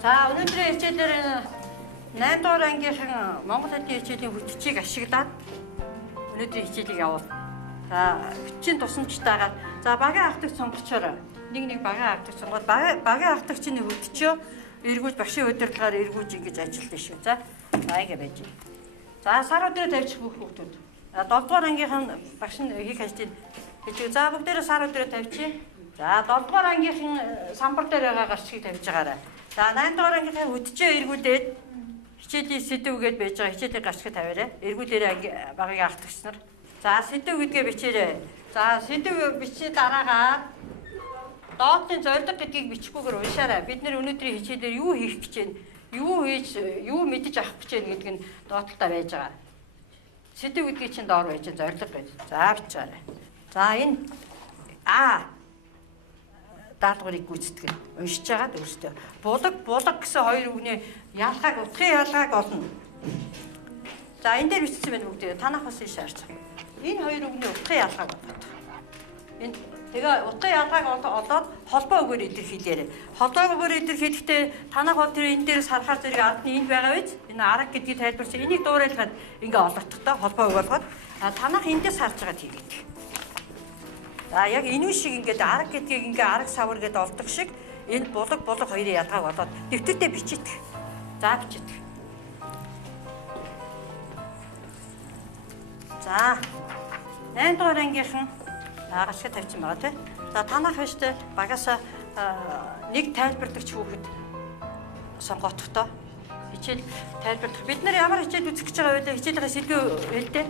За өнөөдрийн хичээлээр 8 дугаар ангийнхан Монгол хэлний хичээлийн хүчийг ашиглаад өнөөдрийн хичээлийг явуул. За хүчийн тусламжтайгаар за багийн авдаг сонгогчоор нэг багийн авдаг сонгоод багийн авдагчны хөтчөө эргүүлж багшийн удирдлагаар эргүүлж ингэж ажилладаг шүү. За ингэ байж. За сар өдрөө тавьчих бүх хүүхдүүд. 7 дугаар ангийнхан багш нь хийх ажлыг хийж за бүгдээрээ сар өдрөө тавьчих. За 7 дугаар ангийнхан самбар дээр байгаа гарчгийг тавьж байгаарай. За 8 дугаар ангийнхаа хөтчөө эргүүлээд хичээлийн сэдвгээд байж байгаа хичээлийн гарчгийг тавиарай. Эргүүлээрээ багийн авдагч нар. За сэдв гэдгээ бичээрэй. За сэдв бичээ дараагаа доотлын зорилго гэдгийг бичихгүйгээр уншаарай. Бид нэр өнөөдрийн хичээлээр юу хийх гэж байна? Юу хийж, юу мэдэж авах гэж байна гэдг нь доотлолтой байж байгаа. Сэдв гэдгийг чинь доор байж зорилго гэж. За бичээрэй. За энэ даалгаврыг гүйцэтгэх. Уншиж байгаад өөртөө булаг гэсэн хоёр үгний ялгааг утгын ялгааг олно. За энэ дээр бичсэн байна бүгдээ. Танах бас ийш харж байгаа. Энэ хоёр үгний утгын ялгааг олоод. Энэ тэгээ утгын ялгааг олоод холбоо үгээр илэрхийлээрэй. Холбоо үгээр илэрхийлэхдээ танах бол тэр энэ дээрээс харахаар зэрэг ард нь энд байгаа биз? Энэ арга гэдгийг тайлбарсан. Энийг дуурайлахад ингээ олгохдоо холбоо үг болгоод танах эндээс харж байгаад хийгээд. За яг энэ шиг ингээд арга гэдгийг ингээ арга савар гэдээ олдог шиг энэ булаг хоёрын ялгааг олоод дэвтэртээ бичиж. За бичиж. За 8 дугаар ангийнхан гашиг тавьсан байгаа тийм. За танах хэвчтэй багасаа нэг тайлбарлагч хүүхэд сонгогдохдоо хичээл тайлбарлах. Бид нар ямар хичээл үзэх гэж байгаа вэ? Хичээлийн сэдв хэлдэг.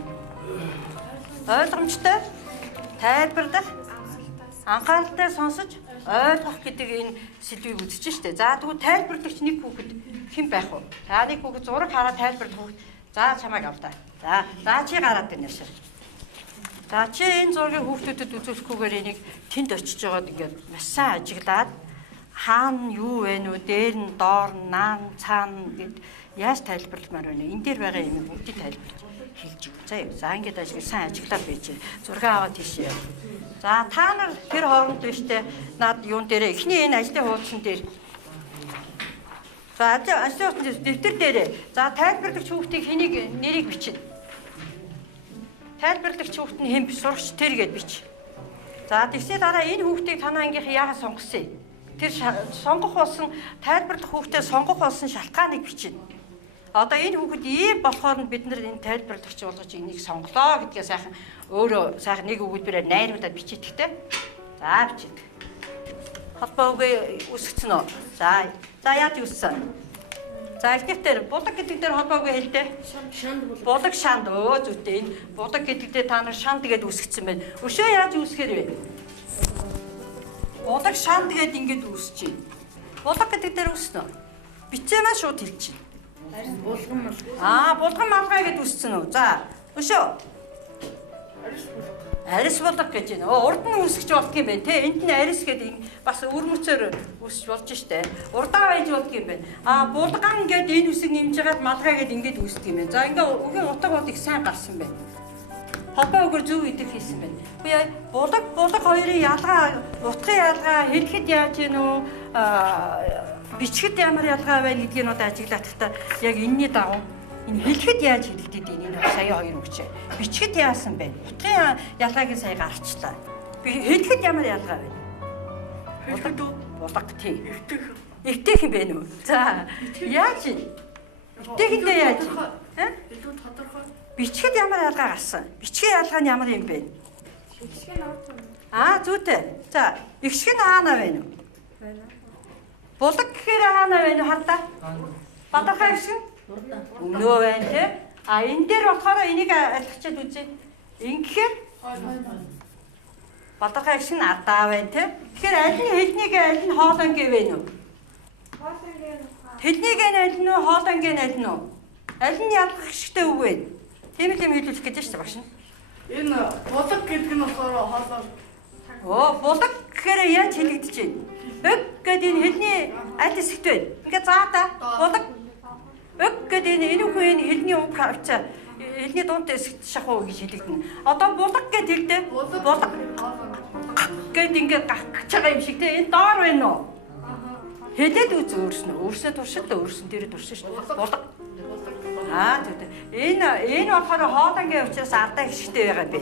Ойлгомжтой тайлбарлах, анхааралтай сонсож ойлгох гэдэг энэ сэдвийг үзэж штэ. За тэгвэл тайлбарлагч нэг хүүхэд хэн байх вэ? За нэг хүүхэд зураг хараад тайлбарлах хүүхэд. За чамайг авлаа. За чи гараад байна шээ. За чи энэ зургийг хүүхдүүдэд үзүүлэхгүйгээр энийг тэнд очиж байгаад ингээд маш сайн ажиглаад хаана юу вэ нү дээр нь доор нь наан цаана гэд яаж тайлбарламаар байна. Энэ дээр байгаа юм бүгдийг тайлбарлаж хэлж өгөө. За ингээд сайн ажиглаад байж. Зураг аваад тийшээ. За та нар тэр хооронд биштэй над юун дээр эхний энэ ажлын хуудсан дээр. За ажлын хуудсан дэвтэр дээрээ. За тайлбарлагч хүүхдийн хэнийг нэрийг бичнэ. Тайлбарлагч хүүхэд нь хэн сурагч тэр гээд бич. За тэгсээ дараа энэ хүүхдийг танаа ангийнхаа яагаад сонгосон юм? Тэр сонгох болсон тайлбарлах хүүхдээ сонгох болсон шалтгааныг бичнэ. Одоо энэ хүүхэд ийм болохоор нь бид нар энэ тайлбарлагч болгож энийг сонголоо гэдгээ сайхан өөрөө сайхан нэг өгүүлбэрээр найруулад бичээдэгтэй. За бичээд. Холбоо үгээ үсгэсэн үү? За яаж үссэн? За эхнийхтэр булаг гэдэг дээр холбоо үгээ хэлдэ. Булаг шанд зүйтэй энэ булаг гэдэг дээр та нар шанд гэдээ үсгэсэн байна. Өшөө яаж үсгэр вэ? Булаг шанд гэдээ ингэж үсэж байна. Булаг гэдэг дээр үснэ. Бичээмээ шууд хэлчихнэ. Булган мал. Булган малгай гэдээ үссэн үү? За өшөө. Арис булаг гэж байна. Урд нь үсгэж болдго юм байна те. Энд нь арис гэдэг бас өрмөцөөр үсэж болж штэ. Урдаа байж болдго юм байна. Булган гэдэг энэ үсэг нэмж хагаад малгай гэдэг ингэж үсдэг юм байна. За ингээ үгийн утга бол их сайн гарсан байна. Холбоо үгээр зөв идэх хийсэн байна. Үгүй булаг хоёрын ялгаа, утгын ялгаа хэлэхэд яаж гэнэ үү? Бичгэд ямар ялгаа байна гэдгийг нь одоо ажиглаад тахта яг энэний дагуу энэ хэлэхэд яаж хэлэгдэв энэ сая хоёр үгчээ. Бичгэд яасан бэ? Утгын ялгааг сая гаргачлаа. Хэлэхэд ямар ялгаа байна? Булаг тий. Эвтэх юм бэ нү? За яаж вэ? Эвтэхэндээ яаж? Илүү тодорхой. Бичгэд ямар ялгаа гарсан? Бичгийн ялгаа нь ямар юм бэ? Ихшиг нь авах. Зүйтэй. За ихшиг нь хаана байна вэ? Булаг гэхээр хаана байна хардаа? Бадархай ихшиг? Өнөө байна те. Энэ дээр болохоор энийг альхачаад үзье. Ингэхээр бадархай ихшиг нь ардаа байна те. Тэгэхээр аль нь хэлнийг аль нь хоолойнгийн вэ нү? Хэлнийг аль нь хоолойнгийн аль нь? Аль нь ялгах ихшигтэй үг вэ? Тийм хэлүүлэх гэж шүү дээ багш. Энэ булаг гэдэг нь болохоор хоолой. Булаг гэхээр яаж хэлэгдэж байна? Өг гэдэг энэ хэлний аль хэсэгт вэ? Ингээ заада. Булаг. Өг гэдэг энэ үгүй энэ хэлний үг авчаа. Хэлний дунд хэсэгт шахуу гэж хэлэгдэнэ. Одоо булаг гэдэг хэлдэ. Булаг. Гэт ингээ гах байгаа юм шиг те. Энэ доор байна уу? Хэдэд үз өөрснөө туршилт өөрснөө дээр туршиж шүү. Булга. Энэ болохоор хоолойгийн учраас ардаа гიშгтэй байгаа юм бэ.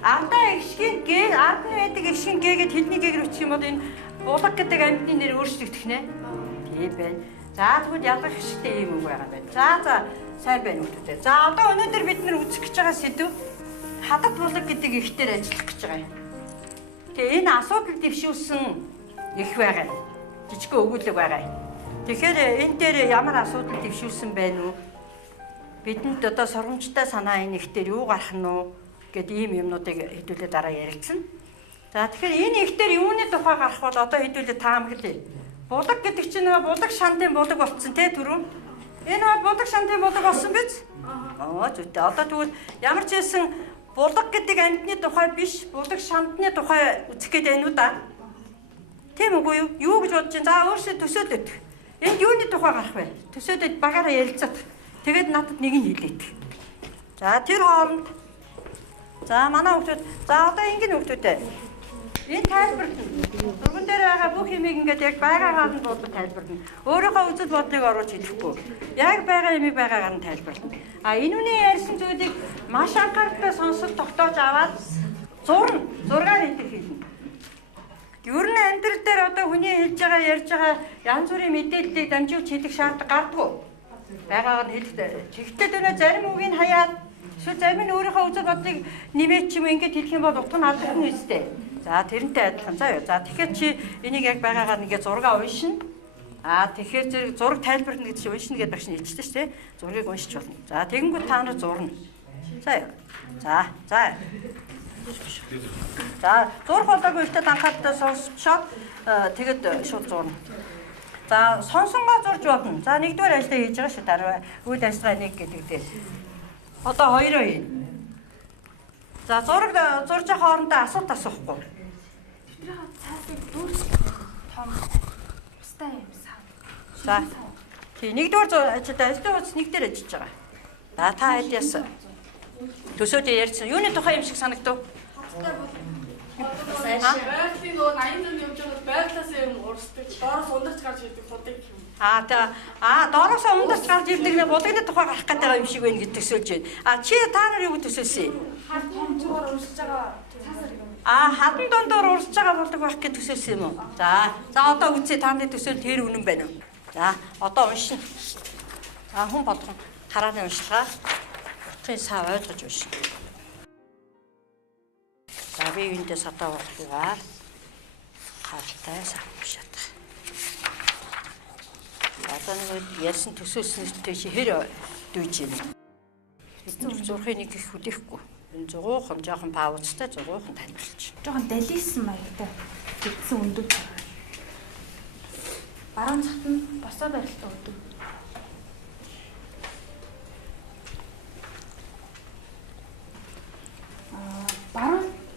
Ардаа гიშгийн гээ ардны байдаг гიშгэн гээгээд хэлний гээгэр үчих юм бол энэ булга гэдэг амьтны нэр өөрчлөгдөх нэ. Тийм байна. За тэгвэл ялгах гიშгтэй юм уу байгаа байна. За сайн байна үү. За одоо өнөөдөр бид нар үзэх гэж байгаа сэдв хадад булга гэдэг ихтер ажиллах гэж байгаа юм. Тэгээ энэ асуудал дэвшүүлсэн их байгаа. Жижиг өгүүлэг байгаа. Тэгэхээр энэ дээр ямар асуудал дэвшүүлсэн байна уу? Бидэнд одоо сургамжтай санаа энэ ихтер юу гарах нь уу гэд ийм юмнуудыг хэдүүлээ дараа ярилцсан. За тэгэхээр энэ ихтер юуны тухай гарах бол одоо хэдүүлээ таамаглая. Булаг гэдэг чинь булаг шандын булаг болцсон те түрүү. Энэ бол булаг шандын булаг болсон биз? Зүйтэй. Одоо тэгвэл ямар ч хэлсэн булаг гэдэг амьтны тухай биш, булаг шандны тухай үзэх гээд байна уу да? Тийм үгүй юу? Юу гэж бодож чинь? За өөрсдөө төсөөлөд. Энд юуны тухай гарах вэ? Төсөөлөд багаараа ярилцаад. Тэгээд надад нэг нь хэлээд. За тэр хооронд. За манай хүмүүс за одоо ингэн хүмүүстэй. Энэ тайлбарт өргөн дээр байгаа бүх юмыг ингээд яг байгаагаар нь бодож тайлбарна. Өөрийнхөө үзэл бодлыг оруулж хэлэхгүй. Яг байгаа юмыг байгаагаар нь тайлбарлана. Энэ үний ярьсан зүйлийг маш анхааралтай сонсож тогтоож аваад зургаар хэлдэг хэлнэ. Ер нь амьдрал дээр одоо хүний хэлж байгаа ярьж байгаа янз бүрийн мэдээллийг дамжуулж хэлэх шаардлага гардаггүй. Байгаагаар нь хэлдэг. Тэгтээ дөрөө зарим үгийг хаяад эсвэл зарим нь өөрийнхөө үзэл бодлыг нэмээд ч юм ингээд хэлэх юм бол утга нь алдах нь үстэй. За тэрнтэй адилхан заа юу. За тэгэхээр чи энийг яг байгаагаар нэгээ зургаа уншина. Тэгэхээр зураг тайлбарлана гэдэг чинь уншина гэдэг багш нь хэлчихсэн шүү дээ. Зургийг уншиж болно. За тэгэнгүүт та нар зурна. За юу. За. За зурх болоогүй ихтэй анхааралтай сонсчоод тэгэд шууд зурна. За сонсонгоо зурж болно. За нэгдүгээр ажлаа хийж байгаа шүү дараа үйл ажиллагаа нэг гэдэг дээр. Одоо хоёроо хийн. За зураг зурж байгаа хоорондоо асуулт асуухгүй. Тэрийн цаасыг дүүрч том устай юм сан. За. Тий нэгдүгээр ажилдаа ажлын нэг дээр ажиллаж байгаа. За та хэд яасан? Төсөөдөө ярьсан. Юуны тухай юм шиг санагдав? Байгалийн нөгөө 80-нд явж байгаа байглаас юм урсдаг. Доороос ундарч гарч ирдэг бодог юм. Доороос ундарч гарч ирдэг нэ бодогны тухай гарах гэдэг юм шиг байна гэж төсөөлж байна. Чи та нар юу төсөөлсөн юм? Хад том зүгээр урсж байгаа цаасар юм. Хадан дондор урсж байгаа болдог байх гэж төсөөлсөн юм уу? За одоо үзье таны төсөөл тэр үнэн байна уу? За одоо уншина. За хүн болгон харааны уншилгаа. Утгын сав ойлгож уншина. За би юундээ сатаа болохгүйгээр хартай савчаад. Одоо нэг ярьсан төсөөлснөстэй чи хэр дүүж юм. Зурхыг нэг их хүлээхгүй. Энэ зугуухан жоохон паузтай зугуухан тайлбарлаж. Жоохон далийсан маягтай гэдсэн өндөг. Баруун захт нь босоо барилтаа өгдөг.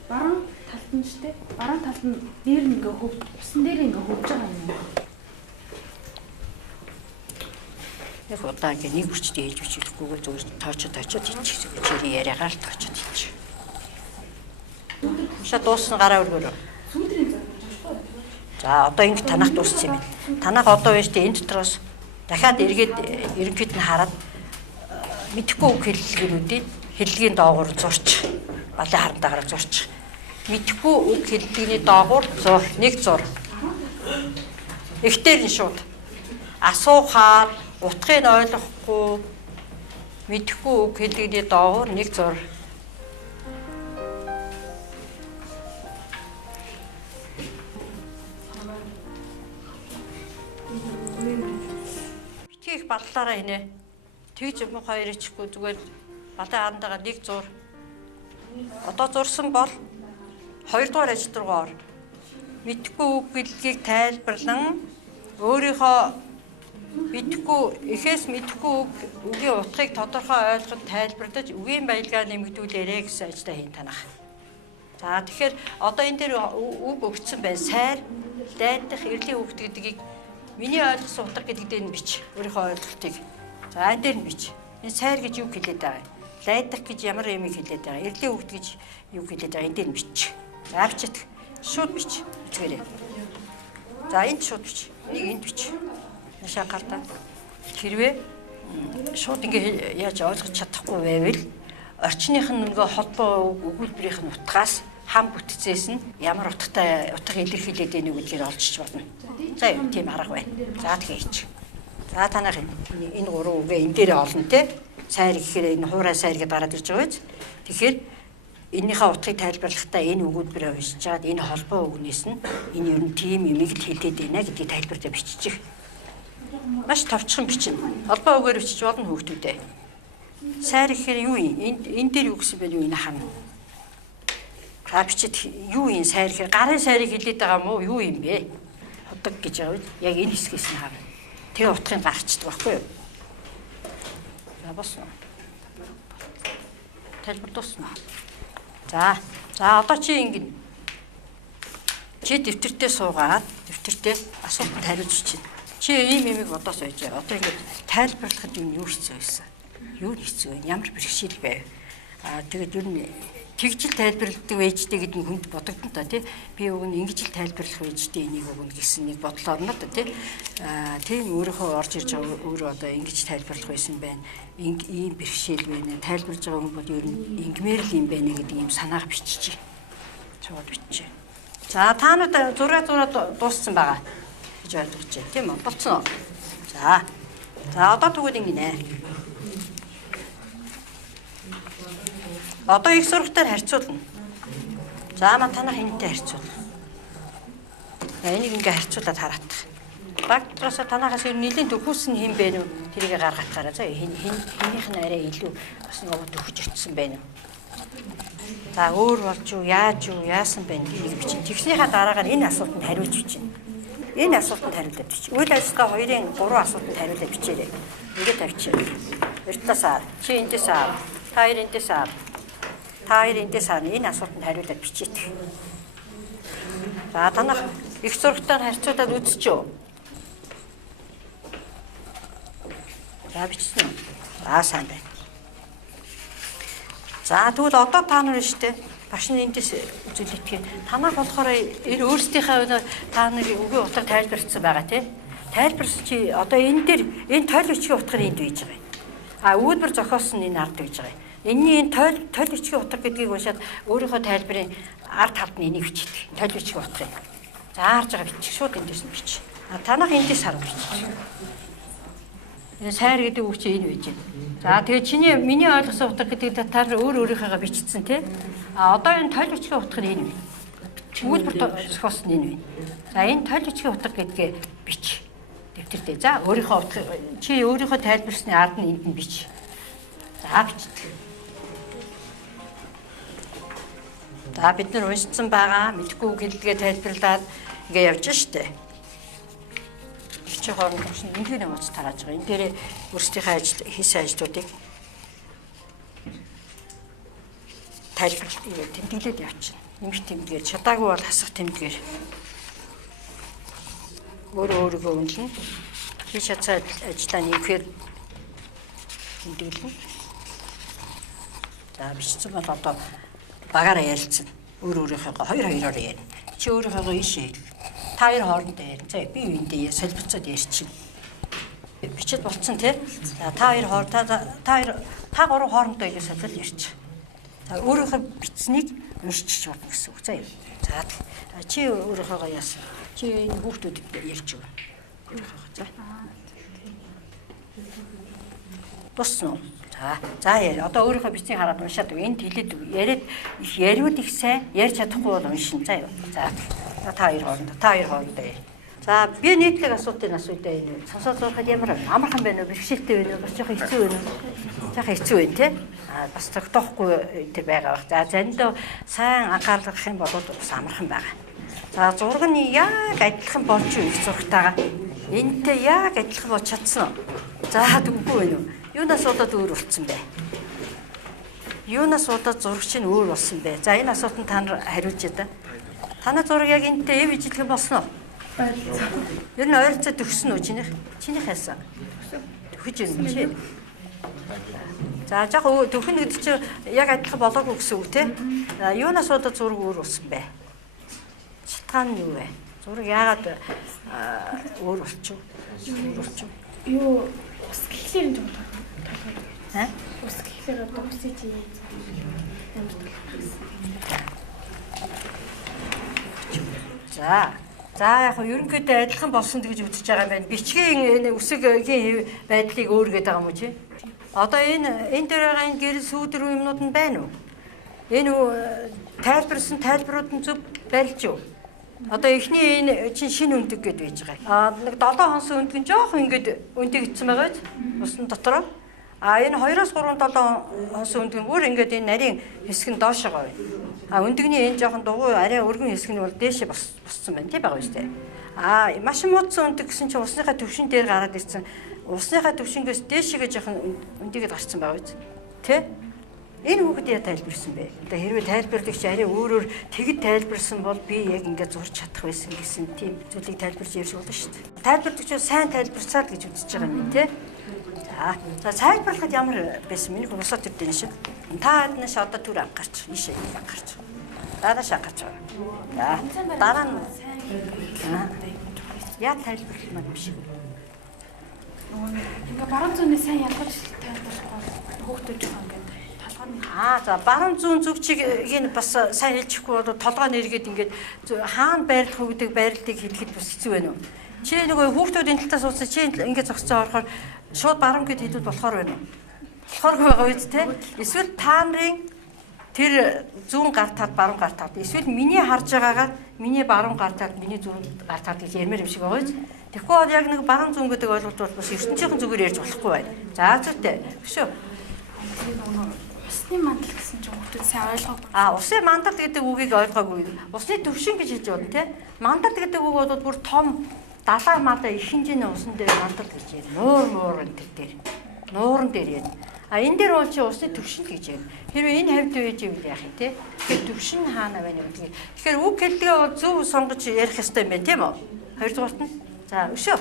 Баруун талд нь штэ. Баруун талд нь дээр ингээ усан дээр ингээ хөвж байгаа юм. Яг удаа ингээ нэг хүчтэй ээж үчилэхгүйгээр зүгээр тоочод хийчих. Чири яриагаар л тоочод хийчих. Шат дуусна гараа өргөрөө. За одоо ингэ танах дууссан юм байна. Танах одоо байж тээ энэ дотроос дахиад эргээд ерөнхийд нь хараад мэдхгүй үг хэллэгнүүдийг хэллэгийн доогуур зурч. Балай харантайгаар зурч. Мэдхгүй үг хэллэгний доогуур нэг зур. Ихтер нь шууд асуухаар утгыг ойлгохгүй мэдхгүй үг хэллэгний доогуур нэг зур. Битгий их батлаараа инэ. Тэгж юм хоёр ичихгүй зүгээр балай харантайгаар нэг зур. Одоо зурсан бол 2 дугаар ажил руу ор. Мэдхгүй үг хэллэгийг тайлбарлан өөрийнхөө эхээс мэдхгүй үгийн утгыг тодорхой ойлгож тайлбарлаж үгийн баялгаа нэмэгдүүлээрэй гэсэн ажлаа хийн танах. За тэгэхээр одоо энэ дээр үг өгсөн байна. Сайр, дайдах, эрлийн үг гэдгийг миний ойлгосон утга гэдэг дээр нь бич. Өөрийнхөө ойлголтыг. За энэ дээр нь бич. Энэ сайр гэж юу хэлээд байгаа юм? Дайдах гэж ямар юмыг хэлээд байгаа? Эрлийн үг гэж юу хэлээд байгаа? Энэ дээр нь бич. За авчид. Шууд бич. Үзгээрэй. За энд шууд бич. Энийг энд бич. Нашаа гартаа. Хэрвээ шууд ингээ яаж ойлгож чадахгүй байвал орчных нь нөгөө холбоо өгүүлбэрийнх нь утгаас хам бүтцээс нь ямар утгатай утга илэрхийлээд байгааг гэдгийг олжиж болно. За юу тийм арга байна. За тэгээч. За танах энэ гурван үгээ энэ дээрээ олно те. Сайр гэхээр энэ хуурай сайр гэдээ гараад ирж байгаа биз. Тэгэхээр эннийхээ утгыг тайлбарлахдаа энэ өгүүлбэрээ уншиж чаад энэ холбоо үгнээс нь энэ ер нь тийм юмыг хэлээд байна гэдгийг тайлбарлаж биччих. Маш товчхон бичнэ. Холбоо үгээр бичиж болно хүүхдүүдээ. Сайр гэхээр юу юм? Энэ дээр юу гэсэн бэ? Юу энэ харна. За бичиж юу юм сайр гэхээр гарын сайрыг хэлээд байгаа мó юу юм бэ? Худаг гэж байгаа үед яг энэ хэсгээс нь харна. Тэгээ утгыг гарчдаг байхгүй юу? За босно. Тайлбар дуусна. За одоо чи ингэн. Чи дэвтэртээ суугаад дэвтэртээ асуултанд хариулж чинь. Чи ийм юмыг одоо сууж байгаа. Одоо ингэ тайлбарлахад юу хэцүү байсан? Юу хэцүү вэ? Ямар бэрхшээл байв? Тэгээд ер нь тэгжил тайлбарладаг байжтэй гэдэг нь хүнд бодогдсон та тий. Би уг нь ингэж л тайлбарлах байжтэй энийг өгнө гэсэн нэг бодол орно та тий. Тийм өөрөөхөө орж ирж байгаа өөрөө одоо ингэж тайлбарлах байсан байна. Ийм бэрхшээл байна. Тайлбарж байгаа хүн бол ер нь ингмээр л юм байна гэдэг юм санааг биччихье. Чууд биччихье. За та нар зураа дууссан байгаа гэж ойлгож байна тийм үү? Болцсон уу? За одоо тэгвэл ингэнэ. Одоо их сургалтаар харьцуулна. За мань танах энэтэй харьцуулна. Энийг ингээ харьцуулаад хараадах. Багтраас танахаас ер нь нэлийн төхөөс нь хэм бэ нү? Тэрийг гаргахаараа за хинийх нь арай илүү бас нэг төхөж очсон байна уу? За өөр болж юу, яаж юу, яасан бэ гэдгийг бичин. Тэгснийхаа дараагаар энэ асуултанд хариулж бичнэ. Энэ асуултанд хариулаад бич. Үйл ажиллагаа 2-ын 3 асуултанд хариулаад бичээрэй. Ингээд тавьчих. Эртласаар чи эндээс аа. Та хоёр эндээс аа. Та хоёр эндээс аа энэ асуултанд хариулаад бичээт. За танах их сургалтаар харьцуулаад үзчихөө. За бичсэн үү? За сайн байна. За тэгвэл одоо та нар штэ багш нь эндээс үзүүлэлтгий. Танаа болохоор энэ өөрсдийнхээ та нарын үгийн утга тайлбарцсан байгаа тийм. Тайлбарч чи одоо энэ дээр энэ тойл бичгийн утгаар энд байж байгаа. Өгүүлбэр зохиосон энэ ард гэж байгаа. Энийн энэ тойл бичгийн утга гэдгийг уншаад өөрийнхөө тайлбарын ард талд нь энийг бичдэг. Тойл бичгийн утгыг. За харж байгаа бичих шууд эндээс нь бич. Танах эндээс харав бичих. Сайр гэдэг үг чи энэ байж байна. За тэгээ миний ойлгосон утга гэдэг та нар өөрийнхөө бичсэн тий. Одоо энэ тойл бичгийн утга нь энэ вэ. Өгүүлбэр зохиосон энэ вэ. За энэ тойл бичгийн утга гэдгээ бич. Дэвтэр дээр. За өөрийнхөө утга чи өөрийнхөө тайлбарсны ард нь энд нь бич. За бичдэг. За бид нар уншсан байгаа мэдгүй гэлдгээ тайлбарлаад ингээ явж штэ. Чи хооронд нь энэний нууц тарааж байгаа. Энэ дээр өөрсдийнхээ ажил хийсэн ажлуудыг тайлбарлаж тэмдэглээд явчихна. Нэмэх тэмдгээр чадаагүй бол хасах тэмдгээр өөрийгөө үнэлнэ. Хийж чадсан ажлаа нэмэхээр тэмдэглэнэ. За бичсэн бол одоо багаараа ярилцсан. Өөрийнхөө хоёр-хоёроор ярина. Чи өөрийнхөө ийшээ та хоёр хоорондоо ярина. За би үүндээ солилцоод ярьчихна. Бичиж болцсон тий. За та гурав хоорондоо ингэ солиод ярьчих. За өөрийнхөө бичснийг уншиж болно гэсэн үг. За юу. За чи өөрийнхөө яасан. Чи энэ хүүхдүүдэд ярьж өгнө. Өөрийнхөө за. Боссон уу? За яа. Одоо өөрийнхөө бичснийг хараад уншаад энд хэлээд яриад яриуд их сайн ярьж чадахгүй бол уншин. За юу. За та хоёр хоорондоо. За би нийтлэг асуултыг асууя энэ. Сонсоод зурхад ямар амархан байна уу? Бэрхшээлтэй байна уу? Бас жоохон хэцүү байна уу? Жоохон хэцүү байна тий. Бас тогтоохгүй тэр байгаа баг. За заримдаа сайн анхаарлах юм бол бас амархан байгаа. За зураг нь яг адилхан болж юу их зургатайгаа. Энэтэй яг адилхан болж чадсан уу? За дүггүй байна уу? Юунаас удаад өөр болцсон бэ? Юунаас удаад зурагч нь өөр болсон бэ? За энэ асуултанд та нар хариулж яа. Танай зураг яг энэтэй эв ижилхэн болсон уу? Ер нь ойролцоо төгсөн үү чинийх хайсан? Төгөж юм чи. За яг төгнө гэдэг чинь яг адилхан болоогүй гэсэн үг те. Юунаас удаа зураг өөр болсон бэ? Шалтгаан нь юу вэ? Зураг яагаад өөр болчих вэ? Юу ус гэхлээр юм толгой. Аа? Ус гэхлээр одоо үсэж юм. За яг ерөнхийдөө адилхан болсон гэж үзэж байгаа юм байна. Бичгийн үсгийн байдлыг өөр гэдэг юм уу чи? Одоо энэ дээр байгаа энэ гэрэл сүүдэр юмнууд нь байна уу? Энэ тайлбарсан тайлбарууд нь зөв байлж юу? Одоо эхний энэ чинь шинэ өндөг гэдээ байж байгаа. Нэг 7 хонсон өндөг нь жоох ингэж өндөгдсөн байгаа биз? Усан дотор. Энэ 2-3 7 хонсон өндөг нь бүр ингэж энэ нарийн хэсэг нь доош байгаа байна. Өндөгний энэ жоохон дугуй арай өргөн хэсэг нь бол дээшээ боссон байна тий байгаа шүү дээ. Маш муудсан өндөг гэсэн чинь усныхаа төвшин дээр гараад ирсэн. Усныхаа төвшингээс дээшээгээ жоохон өндөгд гарсан байгаа биз? Тэ? Энэ хүүхэд яа тайлбарсан бэ? Одоо хэрвээ тайлбарлагч арай өөрөөр тэгэд тайлбарсан бол би яг ингээд зурж чадах байсан гэсэн тийм зүйлийг тайлбарж ярьж болно шүү дээ. Тайлбарлагч сайн тайлбарцаад гэж үзэж байгаа юм тий. За тайлбарлахад ямар байсан миний босоод ирдэн шиг. Та аднаш одоо түр анхаарч, ийшээ анхаарч. Даадаш анхаарч байгаа. Дараа нь яа тайлбарлах юм биш. Ингээ баруун зүүнээ сайн ялгаж тайлбарлах хөөхдөж байгаа юм. За баруун зүүн зүг чиг бас сайн хэлчихгүй бол толгой нэргээд ингээд хаана байрлах уу гэдэг байрлалыг хэлэхэд бас хэцүү байна уу? Чи нөгөө хүүхдүүд энэ талтаа суудсан чи ингээд зогсож орохоор шууд баруун гэд хэлвэл болохоор байна уу? Болохооргүй байгаа үст те. Эсвэл та нарын тэр зүүн гар талд баруун гар талд эсвэл миний харж байгаагаар миний баруун гар талд миний зүүн гар талд гэж ярмаар юм шиг байгаа үст. Тэгэхгүй бол яг нэг баруун зүүн гэдэг ойлголт бол бас ертөнцийн зүгээр ярьж болохгүй байна. За зүйтэй. Өшөө. Усны мандал гэсэн чинь хүүхдүүд сайн ойлгоогүй. Усны мандал гэдэг үгийг ойлгоогүй. Усны төвшин гэж хэлж байна те. Мандал гэдэг үг бол бүр том далаа малаа их хэмжээний усан дээр мандал гэж байна. Нуурын дээр. Нуурын дээр байна. Энэ дээр бол чи усны төвшин гэж байна. Хэрвээ энэ хавьд байж ивэл яах юм те. Тэгэхээр төвшин хаана байна вэ гэдэг. Тэгэхээр үг хэлдгээ бол зөв сонгож ярих ёстой юм байна тийм үү? Хоёрдугаарт нь. За өшөө.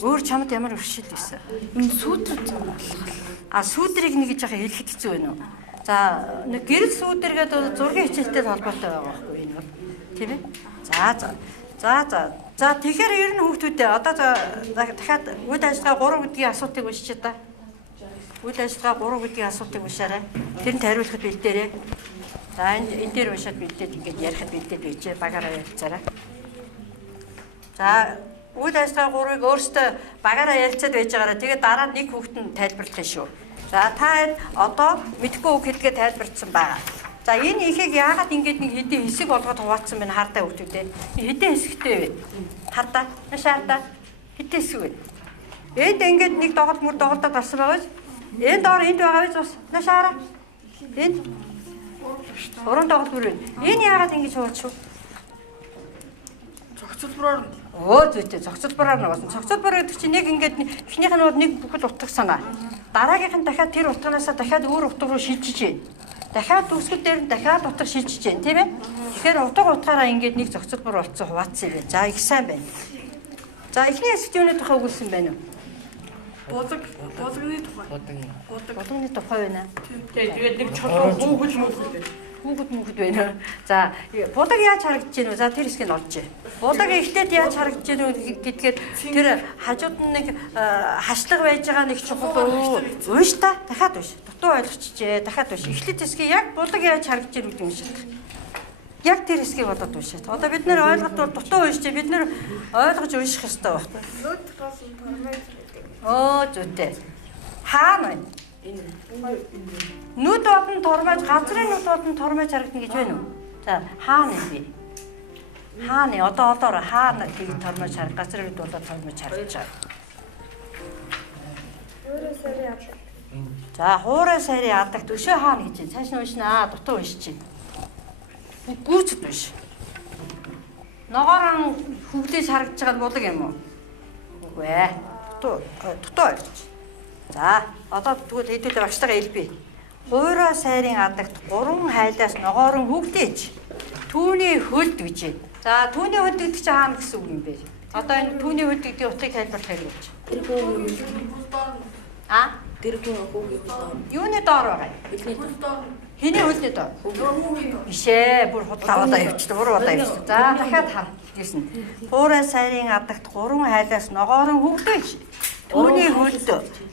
Өөр чамд ямар өршил байсан? Энэ сүүдрүүд болох. Сүүдрийг нэг жоохон хэлэхэд хэцүү байна уу? За нэг гэрэл сүүдэр гэдэг зургийн хичээлтэй холбоотой байгаа байхгүй энэ бол. Тийм ээ? За тэгэхээр ер нь хүүхдүүдээ одоо дахиад үйл ажиллагаа 3 гэдгийн асуултыг уншиж та. Үйл ажиллагаа 3 гэдгийн асуултыг уншаарай. Тэрэнд хариулахад бэлдээрэй. За энэ дээр уншаад бэлдээд ингэж ярихад бэлдээд байчээ багаараа ярилцаарай. За үйл ажиллагаа 3-ыг өөртөө багаараа ярилцаад байж байгаараа тэгээд дараа нэг хүүхэд нь тайлбарлах юм шүү. За та одоо мэдхгүй үг хэлгээ тайлбарцсан байгаа. За энэ ихийг яагаад ингэж нэг хэдийн хэсэг болгоод хуваацсан бэ хардаа хүүхдүүдээ. Хэдийн хэсэгтэй вэ? Хардаа, нашаардаа хэдийн хэсэг вэ? Энд ингэж нэг доголд мөр доголдод гарсан байгаа биз? Энд доор энд байгаа биз бас? Нашаараа. Энд уран доголд мөр вэ? Энэ яагаад ингэж хуваацв? Зохицолбороор Зүйтэй зохицолбороор нугасан. Зохицолбор гэдэг чинь нэг ингээд эхнийх нь бол нэг бүхэл утга санаа. Дараагийнх нь дахиад тэр утганаасаа дахиад өөр утга руу шилжиж байна. Дахиад үсгэл дээр нь дахиад утга шилжиж байна, тийм ээ? Тэгэхээр утга утгаараа ингээд нэг зохицолбор болцсон хуваацсан юм байна. За их сайн байна. За эхний хэсэгт юуны тухай өгүүлсэн байна уу? Будагны тухай. Будагны тухай байна. Тэгээд нэг чулуу хүүхэд мөхөд. Хүүхэд байна. За будаг яаж харагдаж байна вэ? За тэр хэсгийг олж. Будаг эхлээд яаж харагдаж байна вэ гэдгээр тэр хажууд нь нэг хашлаг байж байгаа нэг чухал ууш та дахиад ууш. Дутуу ойлгочихжээ. Дахиад ууш. Эхлээд хэсгийг яг будаг яаж харагдаж байна гэдэг юм шиг. Яг тэр хэсгийг бодоод уншаад. Одоо бид нэр ойлгоход бол дутуу уншиж бид нэр ойлгож унших ёстой байхгүй. Зүйтэй. Хаана вэ? Нүд болон тормож газрын нүд болон тормож харагдана гэж байна уу? За хаана вэ? Хаана одоороо хаана тийг тормож хараг газрын нүд болоод тормож харагдаж байгаа. За хуурай сарын адагт өшөө хаана гэж байна? Цааш нь уншнаа. Дутуу уншиж байна. Гүйцэд унш. Ногоорон хөвлөж харагдаж байгаа нь булаг юм уу? Үгүй ээ. Дутуу ойлгож. За одоо тэгвэл хэдүүлээ багштайгаа хэлбэ. Хуурай сайрын адагт 3 хайлаас ногоорон хөвлөж түүний хөлд гэж байна. За түүний хөлд гэдэг чинь хаана гэсэн үг юм бэ? Одоо энэ түүний хөлд гэдэг утгыг тайлбарлах хэрэгж. Дэрхэн хүүгийн доор. Юуны доор байгаа юм? Хөлний доор. Хэний хөлний доор? Бишээ, бүр худлаа удаа явчихлаа, буруу удаа явчихлаа. За дахиад хар. Гэсэн. Буурай сайрын адагт 3 хайлаас ногоорон хөвдөж. Түүний хөлд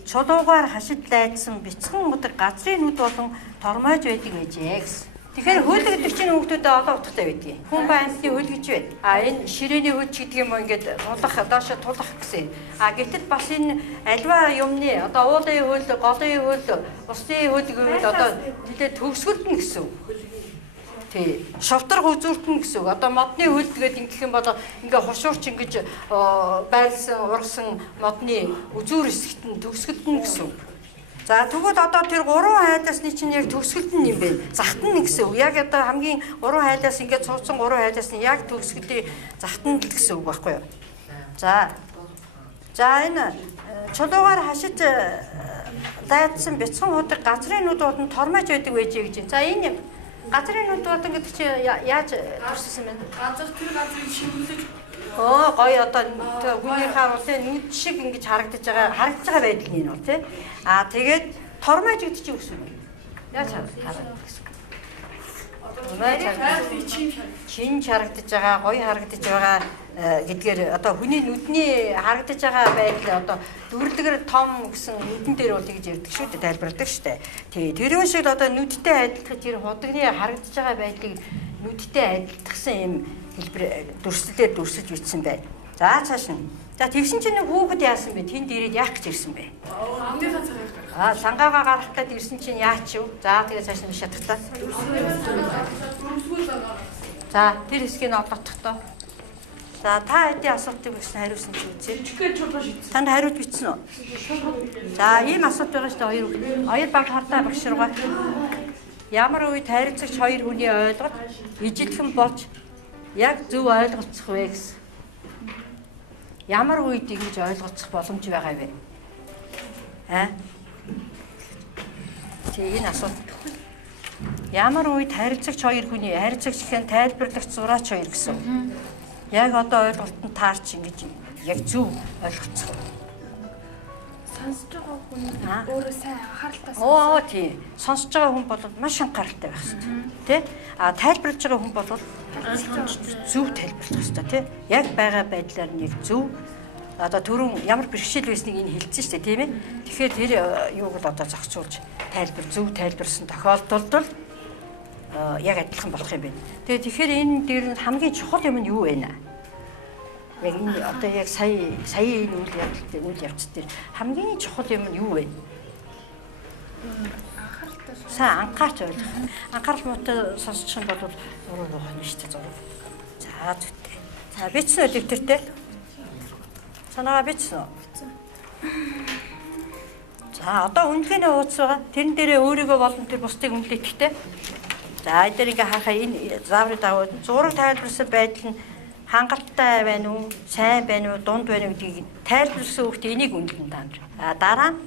чулуугаар хашид лайдсан бяцхан удаг газрын нүд болон тормойж байдаг гэжээ гэсэн. Тэгэхээр хөл гэдэг чинь хүүхдүүдэд олон утгатай байдгийг. Хүн байнсны хөл гэж байна. Энэ ширээний хөл гэдэг юм ингээд тулах, доошо тулах гэсэн. Гэтэл бас энэ альва юмны одоо уулын хөл, голын хөл, усны хөл гэвэл одоо нэлээд төгсгөлдөн гэсэн. Тий. Шовторго үзүүртэн гэсэн үг. Одоо модны хөл тэгээд ингэх юм бол ингээ хошуурч ингэж байрлсан, ургасан модны үзүүр хэсэгт нь төгсгөлдөн гэсэн үг. За тэгвэл одоо тэр 3 хайлаасны чинь яг төгсгөлдөн юм бэ. Захтан гэсэн үг. Яг одоо хамгийн 3 хайлаас ингээд цууцсан 3 хайлаас нь яг төгсгөлдөө захтан гэсэн үг байхгүй юу? За энэ чулуугаар хашиж лайдсан бяцхан удаг газрын нүдүүд нь тормойж байдаг байжээ гэж. За энэ газрын нүдүүд гэдэг чинь яаж төрсөн бэ? Газар тэр газрыг шимгэлж гоё одоо хүнийхээ улсын нүд шиг ингэж харагдаж байгаа байдал нь бол тий. Тэгээд тормойж гэдэг чинь үгүй юм. Яаж харагдаж гэсэн. Чин харагдаж байгаа, гоё харагдаж байгаа гэдгээр одоо хүний нүдний харагдаж байгаа байдал одоо дүрлэгэр том гэсэн нүдэн дээр бол тэгж ярьдаг шүү дээ, тайлбарладаг шүү дээ. Тий. Тэрүүн шиг одоо нүдтэй адилхан тэр худагны харагдаж байгаа байдлыг нүдтэй адилтгсан юм хэлбэр дүрслэлээр дүрсэж бичсэн байна. За цааш нь. За тэгсэн чинь хүүхэд яасан бэ? Тэнд ирээд яах гэж ирсэн бэ? Сангаагаа гарах гээд ирсэн чинь яач юу? За тэгээ цааш нь шатахтаа. За тэр хэсгийг нь олгохдоо. За та хэдийн асуултыг өгсөн хариулсан чи үзье. Чихээ чулуу шийдсэн. Танд хариулт бичсэн үү? За ийм асуулт байгаа шүү дээ хоёр баг хартаа багшргаа. Ямар үед харилцагч хоёр хүний ойлголт ижилхэн болж яг зөв ойлголцох вэ гэсэн. Ямар үед ингэж ойлголцох боломж байгаа вэ? Тэгээ энэ асуулт. Ямар үед харилцагч хоёр хүний харилцагч гэхэн тайлбарлагч зураач хоёр гэсэн. Яг одоо ойлголтод таарч ингэж яг зөв ойлгоцох. Сонсож байгаа хүн өөрөө сайн анхааралтай тий. Сонсож байгаа хүн бол маш анхааралтай байх хэрэгтэй. Тэ? Тайлбарлаж байгаа хүн бол зөв тайлбарлах хэрэгтэй, тий? Яг байгаа байдлаар нь яг зөв одоо түрүүн ямар бэрхшээл байсныг энэ хэлсэн шүү дээ, тийм ээ? Тэгэхээр тэр юуг л одоо зохицуулж зөв тайлбарсан тохиолдолд яг адилхан болох юм байна. Тэгэхээр энэ дээр хамгийн чухал юм нь юу вэ? Яг энэ одоо яг сая энэ үйл явц дээр хамгийн чухал юм нь юу вэ? Сайн анхаарч ойлгох. Анхаарал муутай сонсчих юм бол уруу байна шүү дээ зураг. За зүгтээ. За бичсэн үү дэвтэртээ? Санаа бичсэн үү? За одоо үнэлгээний хуудас байгаа. Тэрэн дээрээ өөрийгөө болон тэр бусдыг үнэлэхдээ. За энэ дээр ингээ хаахаа энэ зааврын давуу зураг тайлбарсан байдал нь хангалттай байна уу, сайн байна уу, дунд байна уу гэдгийг тайлбарласан хүүхдээ энийг үнэлэн таамж. Дараа нь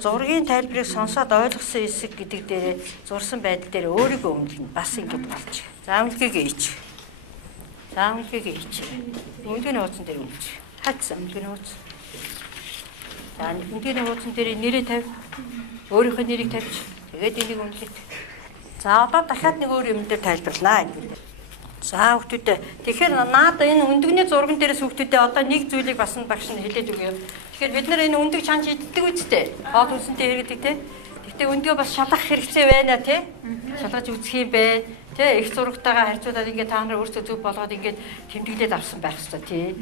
зургийн тайлбарыг сонсоод ойлгосон хэсэг гэдэг дээр зурсан байдал дээр өөрийгөө үнэлнэ. Бас ингэж болчих. За үнэлгээгээ хийчих. Үнэлгээний хуудсан дээр үнэлчих. Хацсан үнэлгээний хуудас. За үнэлгээний хуудсан дээр нэрээ тавь. Өөрийнхөө нэрийг тавьчих. Тэгээд энийг үнэлэх. За одоо дахиад нэг өөр юм дээр тайлбарлаа энэ. За хүүхдүүдээ тэгэхээр наад энэ өндөгний зурган дээрээс хүүхдүүдээ одоо нэг зүйлийг бас багш нь хэлээд өгье. Тэгэхээр бид нар энэ өндөг чанж иддэг үстэй. Хоол хүнсэнтэй хэрэгдэг те. Гэхдээ өндгөө бас шалгах хэрэгцээ байна те. Шалгаж үзэх юм бэ. Тэ их зурагтайгаа харьцуулаад ингээд та нар өөрсдөө зөв болгоод ингээд тэмдэглээд авсан байх хэрэгтэй тий.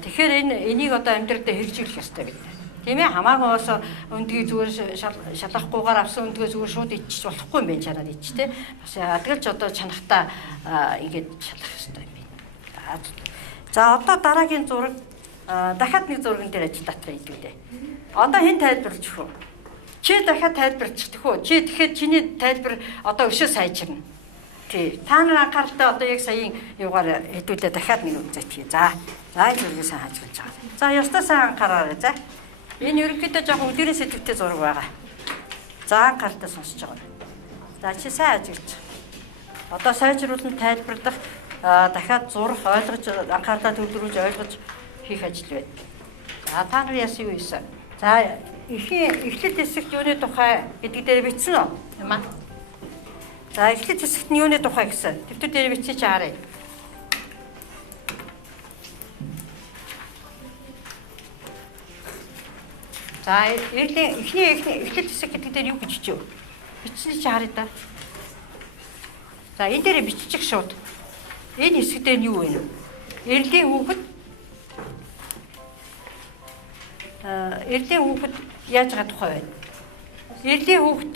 Тэгэхээр энийг одоо амьдрал дээр хэрэгжүүлэх ёстой бид. Тийм ээ хамаагүй бас өндгийг зүгээр шалгахгүйгээр авсан өндгөө зүгээр шууд иччих болохгүй юм байна чанаад ич тий. Бас адгалж одоо чанахтаа ингээд шалгах ёстой юм байна. За одоо дараагийн зураг дахиад нэг зурган дээр ажил татвар хийдэг дээ. Одоо хэн тайлбарлаж өгөх вэ? Чи дахиад тайлбарчих төхөө. Чи тэгэхээр чиний тайлбар одоо өшөө сайжирна. Тий. Та нар анхааралтай одоо яг саяын юугаар хэдүүлээ дахиад нэг үзээч. За энэ зургийг сайн хажуулж байгаа. За ёстой сайн анхаараарай. За. Энэ ерөнхийдөө жоохон өдрийн сэдвтэй зураг байгаа. За анхааралтай сонсож байгаа. За чи сайн ажиглаж. Одоо сайжруулан тайлбарлах дахиад зурх ойлгож анхаарлаа төвлөрүүлж ойлгож хийх ажил байна. За та нар яасан юу ийсэн? За эхлэл хэсэгт юуны тухай гэдэг дээр бичсэн үү? Юм аа. За эхлэл хэсэгт нь юуны тухай гэсэн. Дэвтэр дээр бичиж харъя. За эхний эхлэл хэсэг гэдэг дээр юу гэж бичв? Бичсэн чи харъя да. За энэ дээр биччих шууд. Энэ хэсэг дээр нь юу вэ? Эрлийн хүүхэд яаж байгаа тухай байна. Эрлийн хүүхэд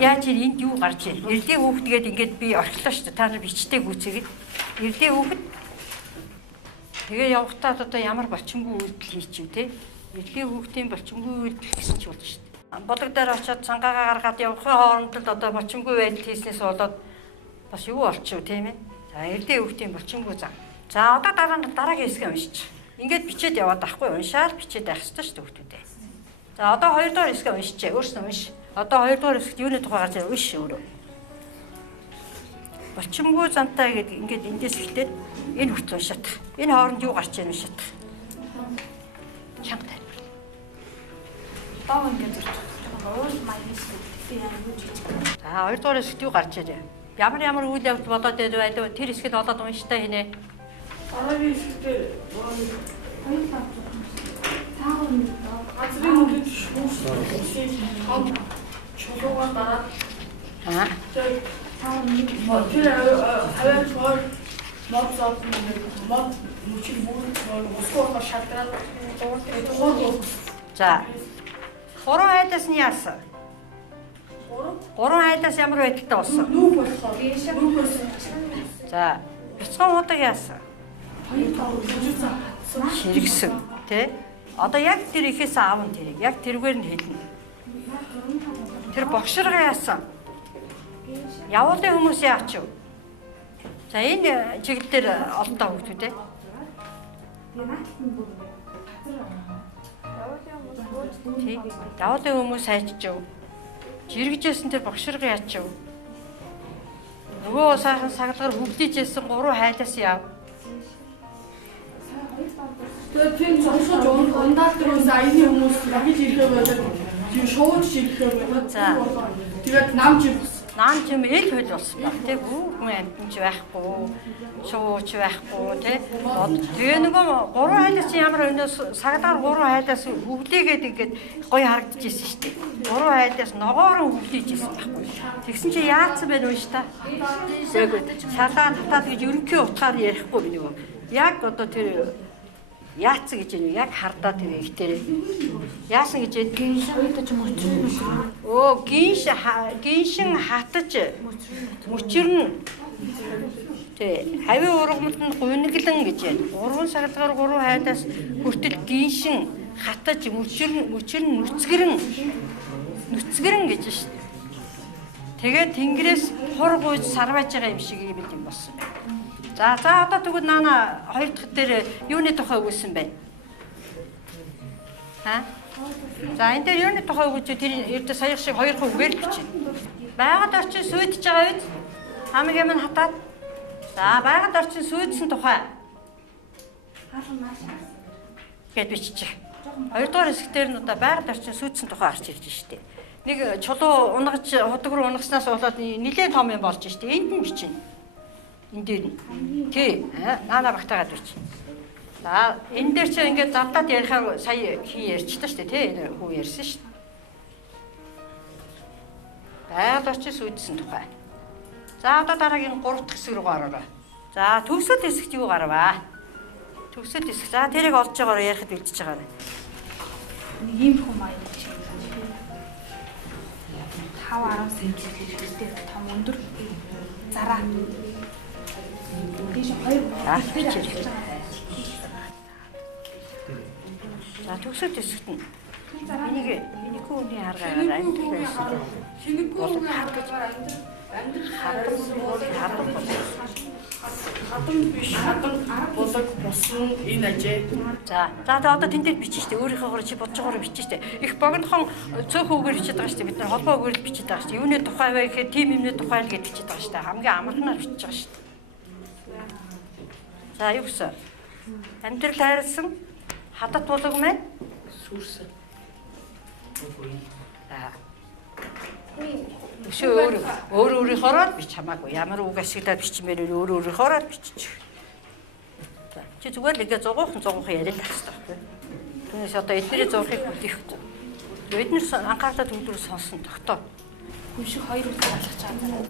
яаж энд юу гарч ийн? Эрлийн хүүхэд гээд ингээд би орхилоо шүү дээ. Та нар бичтэй гүцээгээд эрлийн хүүхэд тэгээ явахтаа одоо ямар бочингүй үйлдэл хийчихв те. Эрлийн хүүхдийн бочингүй үйлдэл гэсэн ч болж шүү дээ. Бодлого дээр очиод цангаагаа гаргаад явахын хооронд л одоо бочингүй байдал хийснээс болоод бас юу болчихв тийм ээ. За эрлийн хүүхдийн бочингүй зам. За одоо дараагийн хэсгээ уншиж. Ингээд бичээд яваад байхгүй уншаад бичээд байх хэрэгтэй шүү дээ хүүхдүүдээ. За одоо 2 дугаар хэсгээ уншичээ. Өөрснөө унш. Одоо 2 дугаар хэсэгт юуны тухай гарч ирээ унш өөрөө. Болчимгүй замтай гэдэг ингээд эндээс ихтэй энэ хүртэл уншаад. Энэ хооронд юу гарч ийн уншаад. Чамтай. Доо ингээд зурчих. Уул маягийн хэрэгтэй яа юу гэж. За 2 дугаар хэсэгт юу гарч ирээ. Ямар үйл явдал болоод байд тэр хэсгэд болоод унштай хийнэ. Дараагийн хэсэгтээ Хоёр тав. Таагүй нэг доо. газрын мөнгөд шүүх чулуугаар дараад Таагүй нэг тэр хаваа чор мод зов мод мөчиг бүр усгоо шатраад дуурал. За 3 хайлаас нь яасан? 3 хайлаас ямар байдалтай болсон? Нүүх болохоор нүүх болсон. За бяцхан удаг яасан? Хоёр тав Ширгсэн тий. Одоо яг тэр ихээс аав нь тэрийг яг тэргээр нь хэлнэ. Тэр богширгаа яасан? Явуулын хүмүүс яач вэ? За энэ чиглэлээр олонтаа хөгтүүд ээ. Явуулын хүмүүс хайчив. Жиргэжсэн тэр богширгаа яач вэ? Нөгөө сайхан саглагаар хөвлөжсэн 3 хайлаас яав. Тэгээд тийм сонсож ундаал дөрөс аяны хүмүүс дахиж ирэхээ болоод тийм шууд ирэхээ болоод тэгээд нам жим эл хөл болсон баг тий хүн амьтанч байхгүй шууч байхгүй тий тэгээ нөгөө 3 хайлаас ямар өнөөс саглагаар 3 хайлаас хөвлөгээд ингээд гоё харагдчихсэн шүү дээ 3 хайлаас ногоор хөвлөжсэн байхгүй тэгсэн чи яатсан байх вэ та яг шалаа татаад гэж ерөнхий утгаар ярихгүй би нөгөө яг одоо тэр яатсан гэж юм яг хардаа тэр ихтэрээ яасан гэж гиншин хатаж мөчрөн гиншин хатаж мөчрөн тий хавийн ургамалд нь гуниглан гэж байна 3 саглагаар 3 хайлаас хүртэл гиншин хатаж мөчрөн нүцгэрэн гэж шүү дээ тэгээд тэнгэрээс хур гуйж сарваж байгаа юм шиг юм болсон байна. За одоо тэгвэл наана 2 дахь дээр юуны тухай өгүүлсэн байна? За энэ дээр юуны тухай өгүүлж тэр эрдэ саях шиг 2 үгээр л бичнэ. Байгаль орчин сүйдэж байгаа үед хамаг юм хатаад. За байгаль орчин сүйдсэн тухай. Гэт биччих. 2 дугаар хэсгээр нь одоо байгаль орчин сүйдсэн тухай гарч ирж штэ. Нэг чулуу унгаж худаг руу унгахснаас болоод нэлээд том юм болж штэ. Энд нь бичнэ. Энд дээр нь. Тий. Наана багтаагаад бич. За энэ дээр чи ингээд завдаад ярихаар сая хий ярьчлаа шүү дээ тий. Энэ хүү ярьсан шүү дээ. Байгаль орчин сүйдсэн тухай. За одоо дараагийн 3 дахь хэсэг рүү гараа. За төгсөл хэсэгт юу гарваа? Төгсөл хэсэг. За тэрийг олж байгаагаар ярихад бэлдэж байгаа. Нэг юм хүм аяг шиг. 5-10 см хэрэгтэй том өндөр зараа. За төгсөд хэсэгт нь энийг хүний харгаагаар амьдрал байсан. хинэггүй хатан биш хатан болог босон энэ ажээ. За одоо тэн дээр бичиж штэ өөрийнхөө чи бодож байгаагаар бичиж штэ. Их богинохон цөөх үгээр бичиж байгаа штэ бид нар холбоо үгээр л бичиж байгаа штэ. Юуны тухай вэ гэхээр тим юмны тухай л гэж бичиж байгаа штэ. Хамгийн амархнаар бичиж байгаа штэ. За юу гэсэн? Амьдрал хайрлсан хатат булаг маань сүрсэн. Төсөө өөрөөрийнхоороо бич хамаагүй. Ямар үг ашиглаад бичмээр өөрөөрийнхоороо биччих. Чи зүгээр л ингээ зугуухан яриад байх хэрэгтэй. Түүнээс одоо эднэрийн зургийг үлээхгүй. Эднэр анхаарлаа төвлөрөө сонсон тогтоо. Хүн шиг хоёр үйл болгож байгаа.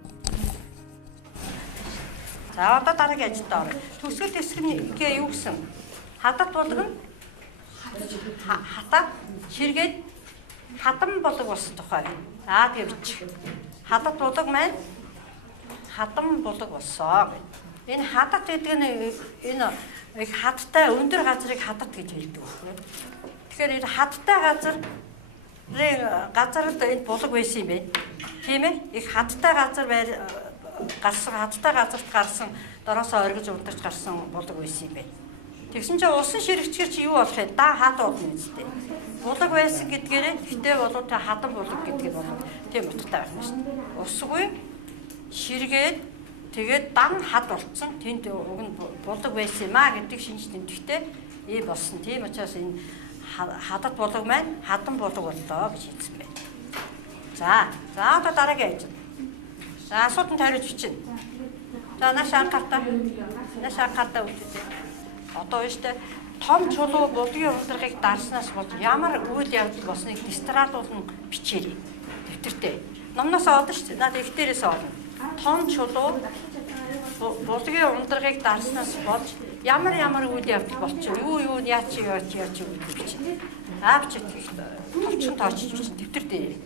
За одоо дараагийн ажилд орё. Төсгөл хэсгээ юу гэсэн? Хадад болгоно. Хатад ширгээд хадам болог болсон тухай. За тэгээ бичих. Хадад болог маань хадам болог болсон гэв. Энэ хадад гэдэг нь энэ их хадтай өндөр газрыг хадад гэж хэлдэг байна. Тэгэхээр энэ хадтай газарт энэ булаг байсан юм байна. Тийм ээ? Их хадтай газар хадтай газарт гарсан дороосоо оргиж унтарч гарсан булаг байсан юм байна. Тэгсэн чинь усан ширэгчгэр чи юу болох вэ? Да хад болно үстэй. Булаг байсан гэдгээрээ гэхдээ болоо та хадан булаг гэдгийг болоо тийм утгатай байна шүү дээ. Усгүй ширгээд тэгээд дан хад болцсон. Тэнд уг нь булаг байсан юм а гэдэг шинж тэмдэгтэй ийм болсон. Тийм учраас энэ хадад булаг маань хадан булаг боллоо гэж хэлсэн байна. За одоо дараагийн ажил. За асууданд хариулж бичнэ. За нааш анхаартаа үзье. Одоо өштэй том чулуу булгийн ундрагыг дарснаас болж ямар үйл явдал болсныг дистратуулна бичээрэй. Дэвтэртээ. Номноос олно шүү дээ. Наад ихтэрээс олно. Том чулуу булгийн ундрагыг дарснаас болж ямар үйл явдал болчих. Юу яач бичнэ. Бичиж товчхон тоочж бичнэ. Дэвтэртээ.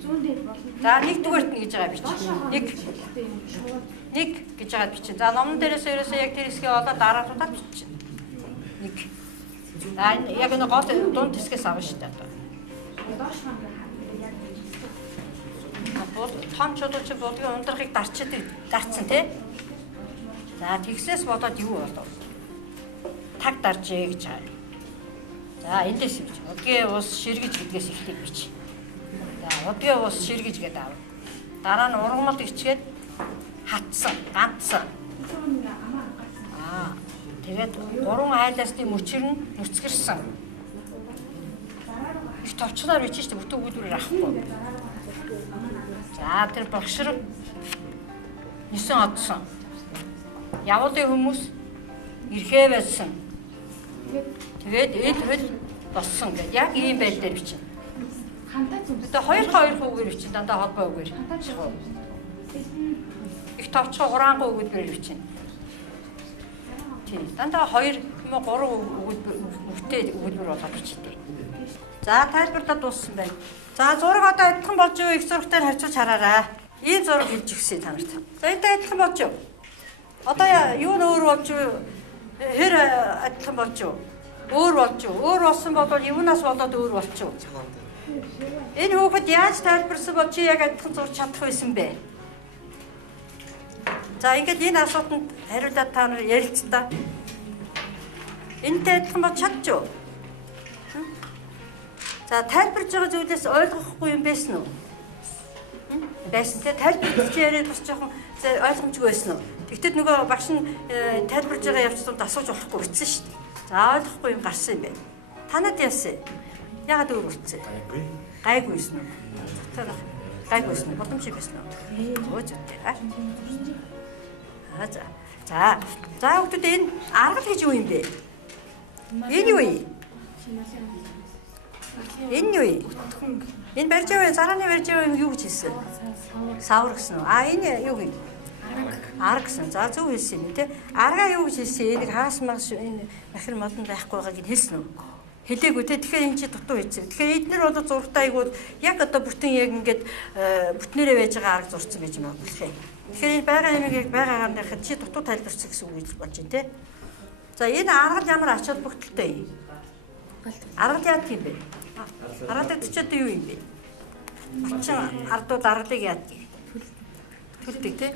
За нэг дүгээрт нь гэж байгаа бичнэ. Нэг гэж байгаа бичнэ. За номон дээрээс ерөөсөө яг тэр хэсгээ олоод дараалуудаа бичнэ. Нэг. Яг нэг гол дунд хэсгээс авна шүү дээ. Том чулуу чи булгийн ундрахыг дарцсан тий. За тэгснээс болоод юу болов? Таг даржээ гэж байгаа. За эндээс бич. Удгийн ус ширгэж гэдгээс эхлэх бич. За удгийн ус ширгэж гэдэг аав. Дараа нь ургамал ичгээд ганцсан. Тэгээд 3 айлаасны мөчөр нь нүцгэрсэн. Их товчноор бичиж штэ бүтэн үйлдвэрээр авахгүй. За тэр богшир 9 одсон. Явуулын хүмүүс ирэхээ байсан. Тэгээд эд болсон гэдэг. Яг ийм байл дээр бичнэ. Хантай зүг. Тэгээд 2 үгээр бичнэ. Дандаа холбоо үгээр. Их товчхон хураангуй үгээр бичнэ. Тийм. Дандаа 2 юм уу 3 өгүүлбэр болоод бичдэг. За тайлбарлаад дууссан байна. За зураг одоо адилхан болж юу их зурагтай харьцуулж хараарай. Ийм зураг хэлж өгсөй та нарт. За энэ адилхан болж юу? Одоо юу нөөр болж юу? Хэр адилхан болж юу? Өөр болж юу? Өөр болсон бол юунаас болоод өөр болчих юу? Энэ хүүхэд яаж тайлбарсан бол чи яг адилхан зурж чадах байсан бэ? За ингээд энэ асуултанд хариулаад та нар ярилцлаа. Энэтэй адилхан бол чадчих. За тайлбарж байгаа зүйлээс ойлгохгүй юм байсан уу? Байсан те тайлбарлаж яриад бас жоохон ойлгомжгүй байсан уу? Тэгтээ нөгөө багш нь тайлбарж байгаа явцлууд асууж болохгүй гэсэн шүү дээ. За ойлгохгүй юм гарсан юм байна. Танад яасан? Яагаад өөр болчихсон? Гайгүй байсан уу? Гайгүй байсан уу? Боломжтой байсан уу? Өө зүйтэй. За хүүхдүүд энэ аргал гэж юу юм бэ? Энэ юу юм? Энэ юу юм? Энэ барьж байгаа зарааны барьж байгаа юу гэж хэлсэн? Савар гэсэн үү? Энэ юу юм? Арга гэсэн. За зөв хэлсэн юм тий. Аргаа юу гэж хэлсэн? Энийг хаас мас энэ махир модон байхгүй байгааг нь хэлсэн үү? Хэлээгүй тий. Тэгэхээр энэ чи дутуу хийсэн. Тэгэхээр эднэр бол зургтай айгууд яг одоо бүтэн яг ингээд бүтнээрээ байж байгаа арга зурцсан байж юм аа болох юм. Тэгэхээр энэ байгаа юм яг байгаагаар нь хад чи дутуу тайлбарсан гэсэн үг болж байна тий. За энэ аргал ямар ач холбогдолтой юм? Аргал яа тийм бэ? Аргал төчөөд юу юм бэ? Очин ардууд аргалыг яадаг? Төлдөг тий.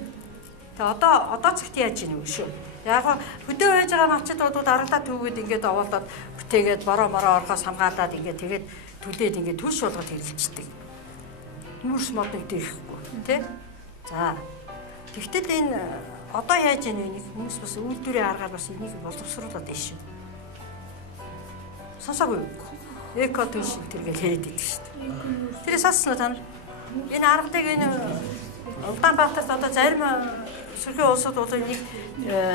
Тэгээ одоо цагт яаж ийн вэ шүү? Яг хөдөө байж байгаа мачдуудад аргалаа төвгöd ингээд овоолдоод бүтээгээд бороо орхоос хамгаалаад ингээд тэгээд түлээд ингээд түлш болгоод хэрэглэждэг. Нүрс модыг дээхгүй тий. За тэгтэл энэ одоо яаж ийн вэ? Хүмүүс бас үйлдвэрийн аргаар бас энийг боловсруулад байна шүү. Сонсоогүй. Эко түнш тэргээл хэлээд идэв шүү дээ. Тэрийг сонссноо та нар? Энэ аргалыг энэ Улаанбаатарт одоо зарим сөрхий улсууд бол нэг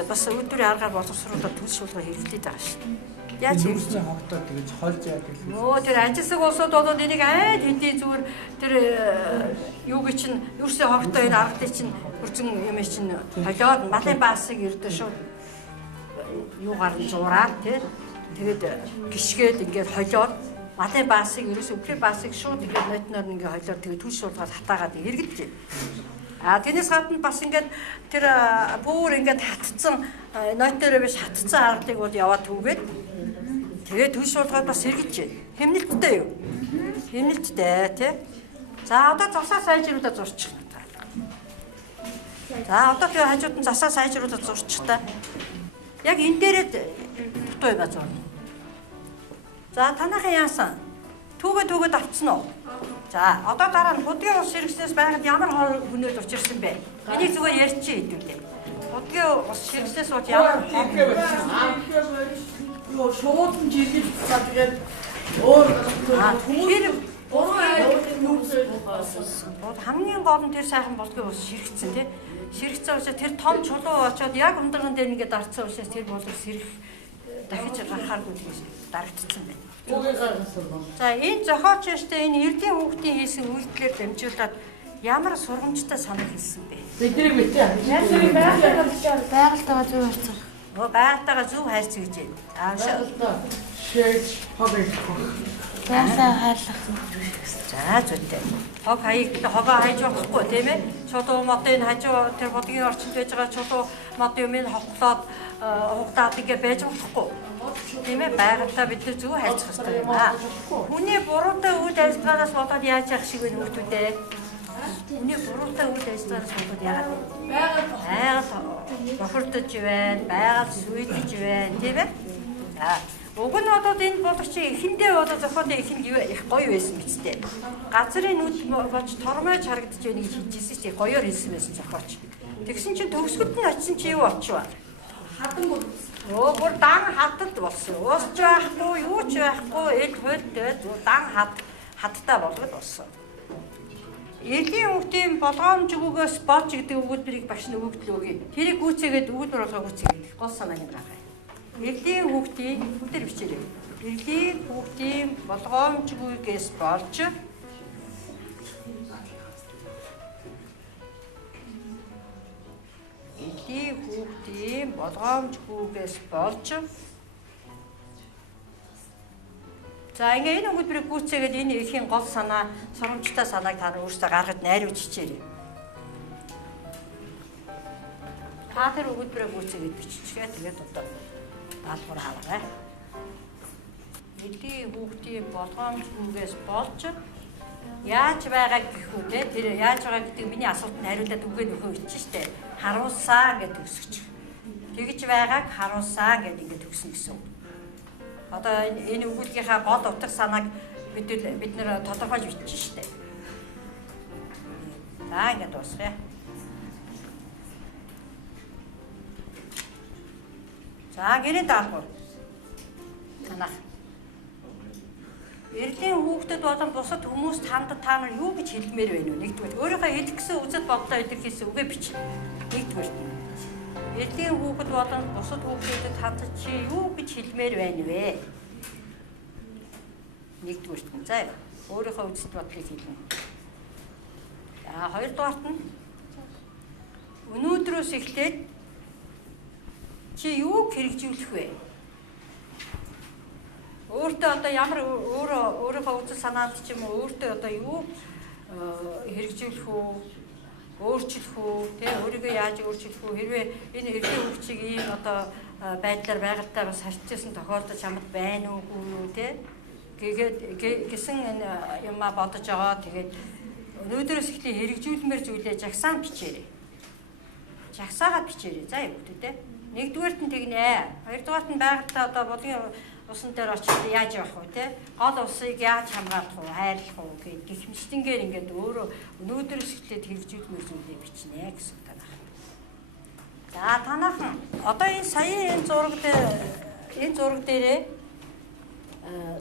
бас үйлдвэрийн аргаар боловсруулаад төлс шуулга хэрэглээд байгаа шүү дээ. Яаж нүүрсний хогтоо тэгж хольж яадаг л. Өө тэр ажилсаг улсууд бол энийг айд хэдий зүгээр тэр юуг чинь нүүрсний хогтоо энэ аргадыг чинь хөрцөн юм чинь холиод малын баасыг ирдэ шууд юугаар нь зураад тэгээд гიშгээд ингээд холиод малын баасыг ерөөсөө үхрийн баасыг шууд ингээд нотноор ингээд холиод тэгээд түлш суулгаад хатаагаад эргэлдэж байна. Тэрнээс гадна бас ингээд тэр бүр ингээд хатцсан нот дээр биш хатцсан аргалыг бол яваад түгээд тэгээд түлш суулгаад бас эргэлж байна. Хэмнэлттэй юу? Хэмнэлттэй тий. За одоо засаа сайжруулаад зурчих. За одоо тэгээ хажууд нь засаа сайжруулаад зурчих та. Яг энэ дээрээ дутуу юм зурна. За танайхан яасан? Түүгээд авцсан уу? За одоо дараа нь будгийн ус ширхснээс байгаад ямар хүнээд учирсан бэ? Энийг зүгээр ярьчих хэдүүлээ. Будгийн ус ширхснээс бол ямар Юу шууд нь жиргэж тэгээд өөр хамгийн гол нь тэр сайхан будгийн ус ширхсэн тий. Ширхсэн учраас тэр том чулуу очоод яг ундраган дээр ингээд дарцсан учраас тэр бол сэрэх дахиж гарахааргүй дарагдсан байна. За энэ зохиолч штэ энэ эрдийн хүүхдийн хийсэн үйлдэлээр дамжуулаад ямар сургамжтай санал хэлсэн бэ? Бидний мэдээ. Байгальтайгаа зөв харьцах. Байгальтайгаа зөв хайрцаг гэж байна. Шээж хогоо. Байгалаа хайрлах. За зүйтэй. Хог хогоо хайж болохгүй тийм ээ. Чулуу модын хажуу тэр бодгийн орчинд байж байгаа чулуу мод юм ин хоглоод хугатаад ингэ байж болохгүй. Тийм ээ байгальтаа бид зөв хайцах хэрэгтэй юм аа. Хүний буруутай үйл ажиллагаанаас болоод яаж явах шиг вэ нөхдүүдээ? Хүний буруутай үйл ажиллагаанаас болоод яагаад вэ? Байгаль бохирдож байна, байгаль сүйтж байна, тийм ээ? За уг нь одоо энэ боловч эхэндээ одоо зохиолын эхэнд их гоё байсан биз дээ. Газрын нүд болж тормойж харагдаж байна гэж хэлжсэн чинь гоёор хэлсэн байсан зохиолч. Тэгсэн чинь төгсгөлд нь очисон чи юу болчихваа? хадан бүр бүр дан хатад болсон. Уусч байхгүй, юу ч байхгүй, эл хөлтэй дан хаттай болгоод болсон. Элийн хүүхдийн болгоомжгүйгээс болж гэдэг өгүүлбэрийг багш нь өгөгдлөөгүй. Тэрийг гүйцээгээд өгүүлбэр болгоо гүйцээгээд гол санааг нь гаргая. Элийн хүүхдийн бүгдээр бичээрэй. Элийн хүүхдийн болгоомжгүйгээс болж элийн хүүхдийн болгоомжгүйгээс болж за ингээ энэ өгүүлбэрийг гүйцээгээд энэ эхийн гол санаа, сургамжтай санааг та өөрсдөө гаргаж найруулж хичээрэй. Та тэр өгүүлбэрийг гүйцээгээд биччихээ тэгээд одоо даалгавар хаваарай. Элийн хүүхдийн болгоомжгүйгээс болж яаж байгаа гэх үү те тэр яаж байгаа гэдэг миний асуултанд хариулаад үгээ нөхөө ичсэн штэ. Харуулсаа гэдэг өсөж. Тэгж байгааг харуулсаа гэдэг ингэ төгсөн гэсэн. Одоо энэ өгүүлгийнхаа гол утга санааг бид нэр тодорхойлж бичсэн штэ. За ингэ дуусгая. За гэрээ даалгавар. Танах. Эрлийн хүүхдэд болон бусад хүмүүст хандад та нар юу гэж хэлмээр байна вэ? Нэгдүгээр өөрийнхөө хэлэх гэсэн үзэл бодлоо илэрхийлсэн үгээ бич. Нэгдүгээр. Эрлийн хүүхэд болон бусад хүүхдэд хандаж чи юу гэж хэлмээр байна вэ? Нэгдүгээр. За өөрийнхөө үзэл бодлыг хэлнэ. За хоёрдугаарт нь өнөөдрөөс эхлээд чи юу хэрэгжүүлэх вэ? Өөртөө одоо ямар өөрийнхөө үзэл санаанд ч юм уу өөртөө одоо юу хэрэгжүүлэх үү, өөрчлөх үү, тэ өөрийгөө яаж өөрчлөх үү, хэрвээ энэ эрдийн хөгжийг ийм одоо байдлаар байгальтай бас харьцсан тохиолдол чамд байна уугүй юу тэ гэсэн энэ юмаа бодож байгаа. Тэгээд өнөөдрөөс эхлээ хэрэгжүүлмээр зүйлээ жагсаан бичээрэй. Жагсаагаад бичээрэй. За бүгд тэ. Нэгдүгээрт нь тэгнэ. Хоёрдугаарт нь байгальтай одоо бодгийн усан дээр очиж яаж явах вэ те? Гол усыг яаж хамгаалах вэ? Хайрлах уу гэх мэтлэнгээр ингээд өөрөө өнөөдрөөс эхлээд хэрэгжүүлмээр зүйлээ бичнэ гэсэн танах. За танах одоо энэ саяын энэ зураг дээрээ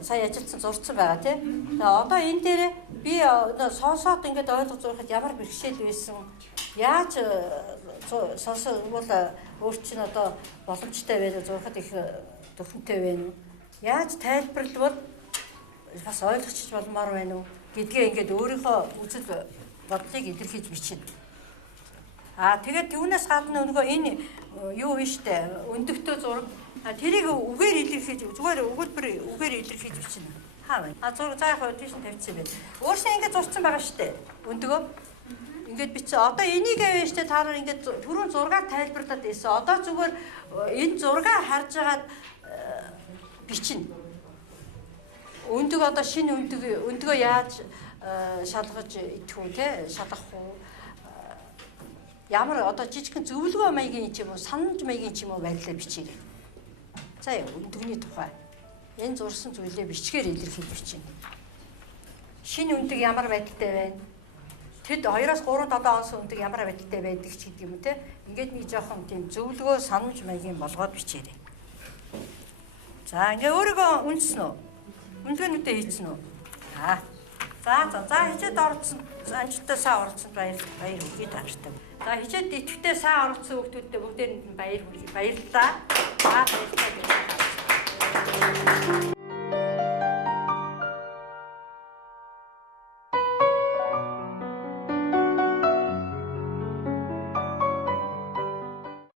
сая ажилтсан зурцсан байгаа тийм. Тэгээ одоо энэ дээр би сонсоод ингээд ойлгож зурхад ямар бэрхшээл байсан. Яаж сонсоод бол өөр чинь одоо боломжтой байл зурхад их төвхөнтэй байна. Яаж тайлбарлавал бас ойлгочих болмоор байна уу гэдгээ ингээд өөрийнхөө үзэл бодлыг илэрхийлж бичнэ. Тэгээд түүнээс гадна нөгөө энэ юу вэ штэ өндөгтөө зураг тэрийг үгээр илэрхийлж зүгээр өгүүлбэр үгээр илэрхийлж бичнэ. Хаа байна. Зураг за яг тийш тавьчихсан байна. Өөрснөө ингээд зурцсан байгаа штэ өндөгөө ингээд бичсэн. Одоо энийг авъя штэ та нар ингээд түрүүн зургаар тайлбарлаад байсан. Одоо зүгээр энэ зургаа харж агаад бичнэ. Өндөг одоо шинэ өндөгөө яаж шалгаж идэх үү те шалгах уу? Ямар одоо жижигхэн зөвлөгөө маягийн ч юм уу санамж маягийн ч юм уу байдлаар бичээрэй. За өндөгний тухай энэ зурсан зүйлээ бичгээр илэрхийлж бичнэ. Шинэ өндөг ямар байдалтай байна? Тэд 2-3 7 онс өндөг ямар байдалтай байдаг ч гэдэг юм те. Ингээд нэг жоохон тийм зөвлөгөө санамж маягийн болгоод бичээрэй. За ингээ өөрийгөө үнсэн үү? Өндгөнүүдэд хийцэн үү? За хичээд орсон. Анчтай сайн орсон баяр хүргэе тааштай. За хичээд идэвхтэй сайн орсон хүмүүстээ бүгдээр баярлалаа. Баярлалаа.